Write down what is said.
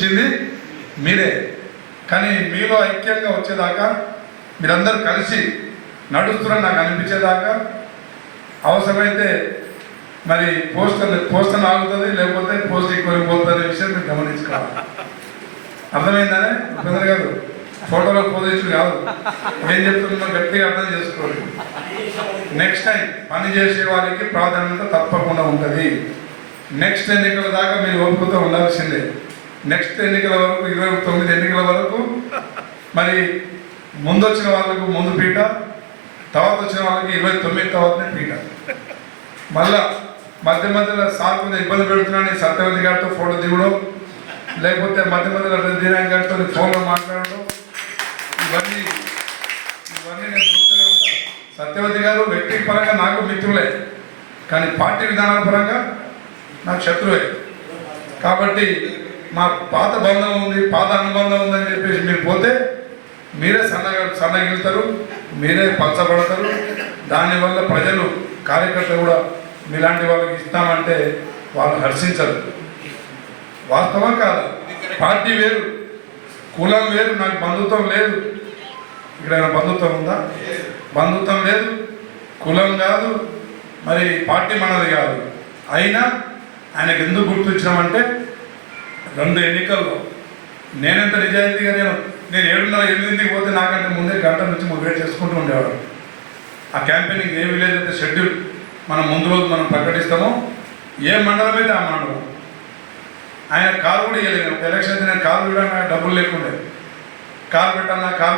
చూపించింది మీరే. కానీ మీలో ఐక్యంగా వచ్చేదాకా మీరందరూ కలిసి నడుస్తున్నారని నాకు అనిపించేదాకా అవసరమైతే మరి పోస్టర్ ఆగుతుంది, లేకపోతే పోస్ట్ కొనిపోతుంది విషయం మీరు గమనించుకోవాలి. అర్థమైందనే ఉపేంద్ర గారు? ఫోటోలో పోజిషన్ కాదు, ఏం చెప్తున్నా గట్టిగా అర్థం చేసుకోవాలి. నెక్స్ట్ టైం పని చేసే వారికి ప్రాధాన్యత తప్పకుండా ఉంటుంది. నెక్స్ట్ ఎన్నికల దాకా మీరు ఓపికతో ఉండాల్సిందే. నెక్స్ట్ ఎన్నికల వరకు 29 ఎన్నికల వరకు మరి ముందు వచ్చిన వాళ్ళకు ముందు పీట, తర్వాత వచ్చిన వాళ్ళకి 29 తర్వాతనే పీట. మళ్ళా మధ్యలో సార్ కొంచెం ఇబ్బంది పెడుతున్నాను సత్యవతి గారితో ఫోటో దిగడం, లేకపోతే మధ్యలో దినాయక్ గారితో ఫోన్లో మాట్లాడడం, ఇవన్నీ నేను చూస్తూనే ఉంటాను. సత్యవతి గారు వ్యక్తి పరంగా నాకు మిత్రులే, కానీ పార్టీ విధానాల పరంగా నాకు శత్రువే. కాబట్టి మా పాత బంధం ఉంది, పాత అనుబంధం ఉందని చెప్పేసి మీరు పోతే మీరే సన్నగిలుతారు, మీరే పలచబడతారు. దానివల్ల ప్రజలు కార్యకర్త కూడా మీలాంటి వాళ్ళకి ఇస్తామంటే వాళ్ళు హర్షించరు. వాస్తవం కాదు. పార్టీ వేరు, కులం వేరు. నాకు బంధుత్వం లేదు. ఇక్కడ బంధుత్వం ఉందా? బంధుత్వం లేదు, కులం కాదు, మరి పార్టీ మనది కాదు. అయినా ఆయనకు ఎందుకు గుర్తించామంటే 2 ఎన్నికల్లో నేనెంత నిజాయితీగా నేను 7:30-8కి పోతే నాకంటే ముందే గంట నుంచి వెయిట్ చేసుకుంటూ ఉండేవాడు. ఆ క్యాంపెయినింగ్ ఏ విలేజ్ అయితే షెడ్యూల్ మనం ముందు రోజు మనం ప్రకటిస్తామో, ఏ మండలం అయితే ఆ మండలం. ఆయన కారు కూడా ఇవ్వలేదు. ఎలక్షన్ అయితే నేను కారు ఇవ్వడానికి డబ్బులు లేకుండే. కారు పెట్టాను, కారు